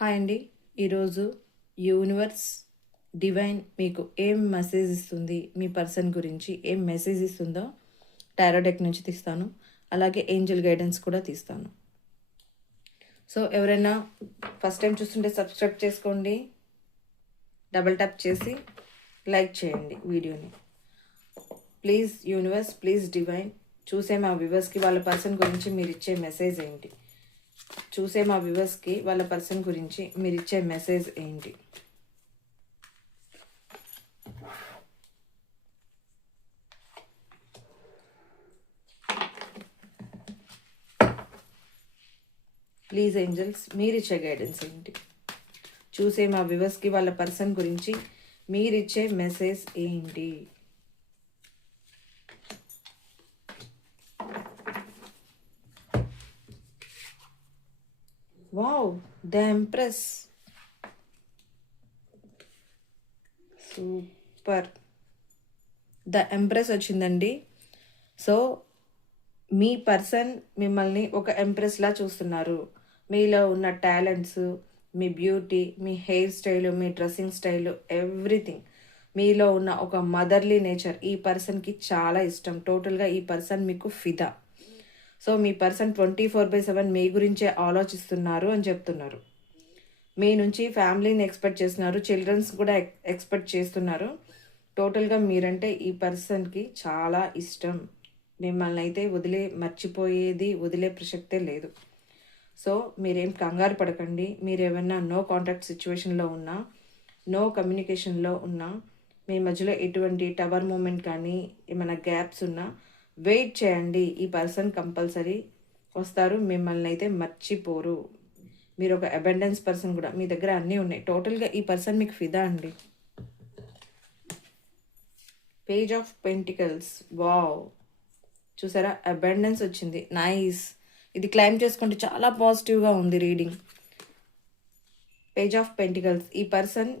Hi అండి. ఈరోజు universe divine మీకు ఏం మెసేజ్ ఇస్తుంది, మీ పర్సన్ గురించి ఏం మెసేజ్ ఇస్తుందో టారో డెక్ నుంచి తీస్తాను. అలాగే ఏంజల్ గైడెన్స్ కూడా తీస్తాను. సో ఎవరైనా ఫస్ట్ టైం చూస్తుంటే సబ్స్క్రైబ్ చేసుకోండి, డబల్ ట్యాప్ చేసి లైక్ చేయండి వీడియోని. ప్లీజ్ యూనివర్స్, ప్లీజ్ డివైన్, చూసే మా వ్యూవర్స్కి వాళ్ళ పర్సన్ గురించి మీరు ఇచ్చే మెసేజ్ ఏంటి? చూసే మా వ్యూవర్స్కి వాళ్ళ పర్సన్ గురించి మీరు ఇచ్చే మెసేజ్ ఏంటి? ప్లీజ్ ఏంజల్స్, మీరు ఇచ్చే గైడెన్స్ ఏంటి? చూసే మా వ్యూవర్స్కి వాళ్ళ పర్సన్ గురించి మీరు ఇచ్చే మెసేజ్ ఏంటి? Wow, the empress, super. The empress వచ్చిందండి. సో మీ పర్సన్ మిమ్మల్ని ఒక ఎంప్రెస్లా చూస్తున్నారు. మీలో ఉన్న టాలెంట్స్, మీ బ్యూటీ, మీ హెయిర్ స్టైలు, మీ డ్రెస్సింగ్ స్టైలు, ఎవ్రీథింగ్, మీలో ఉన్న ఒక మదర్లీ నేచర్ ఈ పర్సన్కి చాలా ఇష్టం. టోటల్గా ఈ పర్సన్ మీకు ఫిదా. సో మీ పర్సన్ 24/7 మీ గురించే ఆలోచిస్తున్నారు అని చెప్తున్నారు. మీ నుంచి ఫ్యామిలీని ఎక్స్పెక్ట్ చేస్తున్నారు, చిల్డ్రన్స్ కూడా ఎక్స్పెక్ట్ చేస్తున్నారు. టోటల్గా మీరంటే ఈ పర్సన్కి చాలా ఇష్టం. మిమ్మల్ని అయితే వదిలే ప్రసక్తే లేదు. సో మీరేం కంగారు పడకండి. మీరు ఏమన్నా నో కాంటాక్ట్ సిచ్యువేషన్లో ఉన్నా, నో కమ్యూనికేషన్లో ఉన్నా, మీ మధ్యలో ఎటువంటి టవర్ మూమెంట్ కానీ ఏమైనా గ్యాప్స్ ఉన్నా వెయిట్ చేయండి. ఈ పర్సన్ కంపల్సరీ వస్తారు, మిమ్మల్ని అయితే మర్చిపోరు. మీరు ఒక అబండెన్స్ పర్సన్ కూడా, మీ దగ్గర అన్నీ ఉన్నాయి. టోటల్గా ఈ పర్సన్ మీకు ఫిదా అండి. పేజ్ ఆఫ్ పెంటికల్స్, వావ్, చూసారా? అబండెన్స్ వచ్చింది, నైస్. ఇది క్లైమ్ చేసుకుంటే చాలా పాజిటివ్గా ఉంది రీడింగ్. పేజ్ ఆఫ్ పెంటికల్స్, ఈ పర్సన్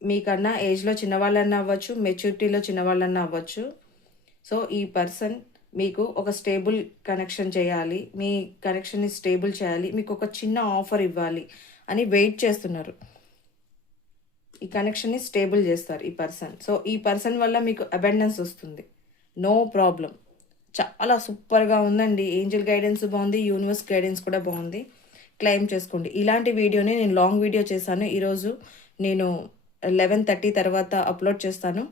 మీకన్నా ఏజ్లో చిన్నవాళ్ళన్నా అవ్వచ్చు, మెచ్యూరిటీలో చిన్నవాళ్ళన్నా అవ్వచ్చు. సో ఈ పర్సన్ మీకు ఒక స్టేబుల్ కనెక్షన్ చేయాలి, మీ కనెక్షన్ని స్టేబుల్ చేయాలి, మీకు ఒక చిన్న ఆఫర్ ఇవ్వాలి అని వెయిట్ చేస్తున్నారు. ఈ కనెక్షన్ని స్టేబుల్ చేస్తారు ఈ పర్సన్. సో ఈ పర్సన్ వల్ల మీకు అబండెన్స్ వస్తుంది, నో ప్రాబ్లం. చాలా సూపర్గా ఉందండి. ఏంజల్ గైడెన్స్ బాగుంది, యూనివర్స్ గైడెన్స్ కూడా బాగుంది. క్లెయిమ్ చేసుకోండి. ఇలాంటి వీడియోని నేను లాంగ్ వీడియో చేశాను. ఈరోజు నేను 11:30 తర్వాత అప్లోడ్ చేస్తాను.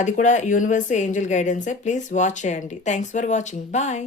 అది కూడా యూనివర్స్ ఏంజల్ గైడెన్సే. ప్లీజ్ వాచ్ చేయండి. Thanks for watching. బాయ్.